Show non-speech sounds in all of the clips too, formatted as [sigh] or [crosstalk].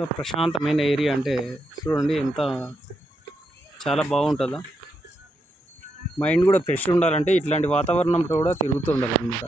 ఎంత ప్రశాంతమైన ఏరియా అంటే చూడండి ఎంత చాలా బాగుంటుందా? మైండ్ కూడా ఫ్రెష్ ఉండాలంటే ఇట్లాంటి వాతావరణంలో కూడా తిరుగుతూ ఉండాలన్నమాట.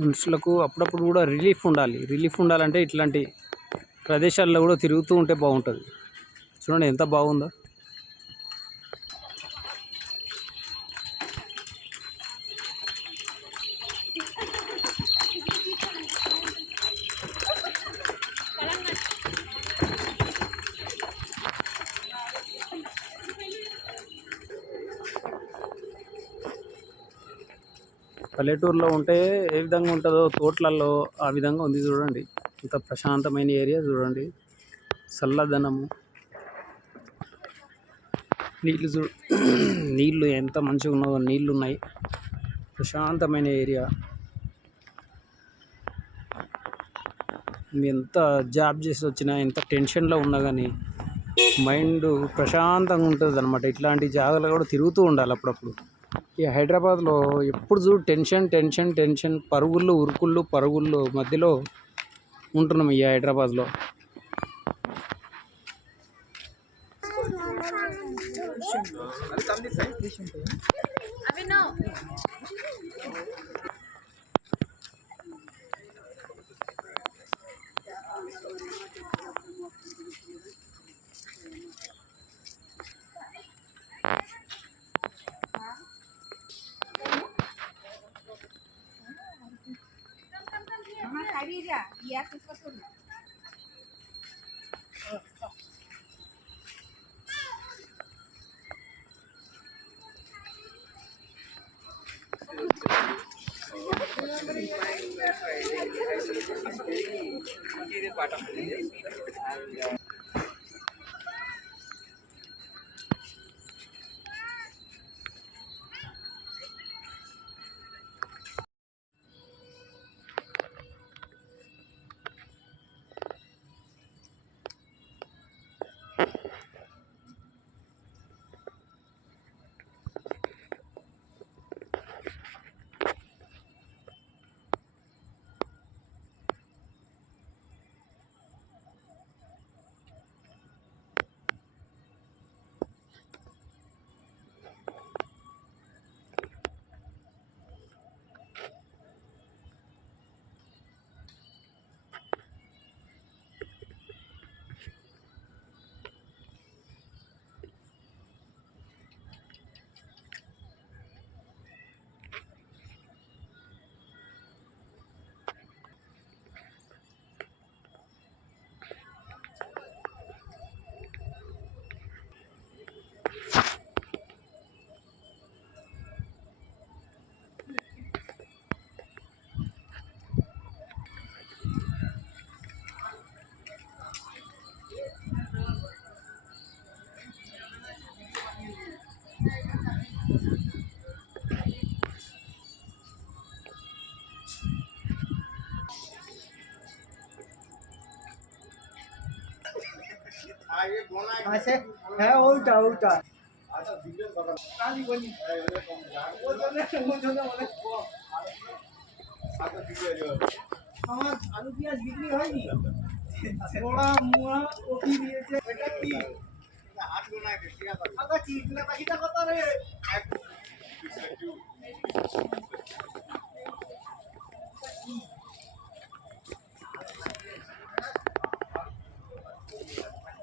మనుషులకు అప్పుడప్పుడు కూడా రిలీఫ్ ఉండాలి. రిలీఫ్ ఉండాలంటే ఇట్లాంటి ప్రదేశాల్లో కూడా తిరుగుతూ ఉంటే బాగుంటుంది. చూడండి ఎంత బాగుందో. పల్లెటూరులో ఉంటే ఏ విధంగా ఉంటుందో తోటలలో ఆ విధంగా ఉంది చూడండి. ఇంత ప్రశాంతమైన ఏరియా చూడండి. చల్లదనము. నీళ్ళు చూ [clears throat] నీళ్ళు ఎంత మంచిగా ఉన్నదో నీళ్ళు ఉన్నాయి ప్రశాంతమైన ఏరియా. ఎంత జాబ్ చేసి వచ్చినా ఎంత టెన్షన్లో ఉన్నా కానీ మైండ్ ప్రశాంతంగా ఉంటుంది అనమాట ఇట్లాంటి జాగాలు కూడా తిరుగుతూ ఉండాలి అప్పుడప్పుడు. ఈ హైదరాబాద్లో ఎప్పుడు చూడు టెన్షన్ టెన్షన్ టెన్షన్. పరుగుళ్ళు ఉరుకుళ్ళు పరుగుళ్ళు మధ్యలో ఉంటున్నాం ఈ హైదరాబాద్లో. Mira, y haces oh, పాఠం আছে? হ্যাঁ ওইটা ওইটা আমার আলু পেঁয়াজ বিক্রি হয়নি? ওরা মুয়া, কপি দিয়েছে। এটা কি? চিকনা পাখিটা কত রে?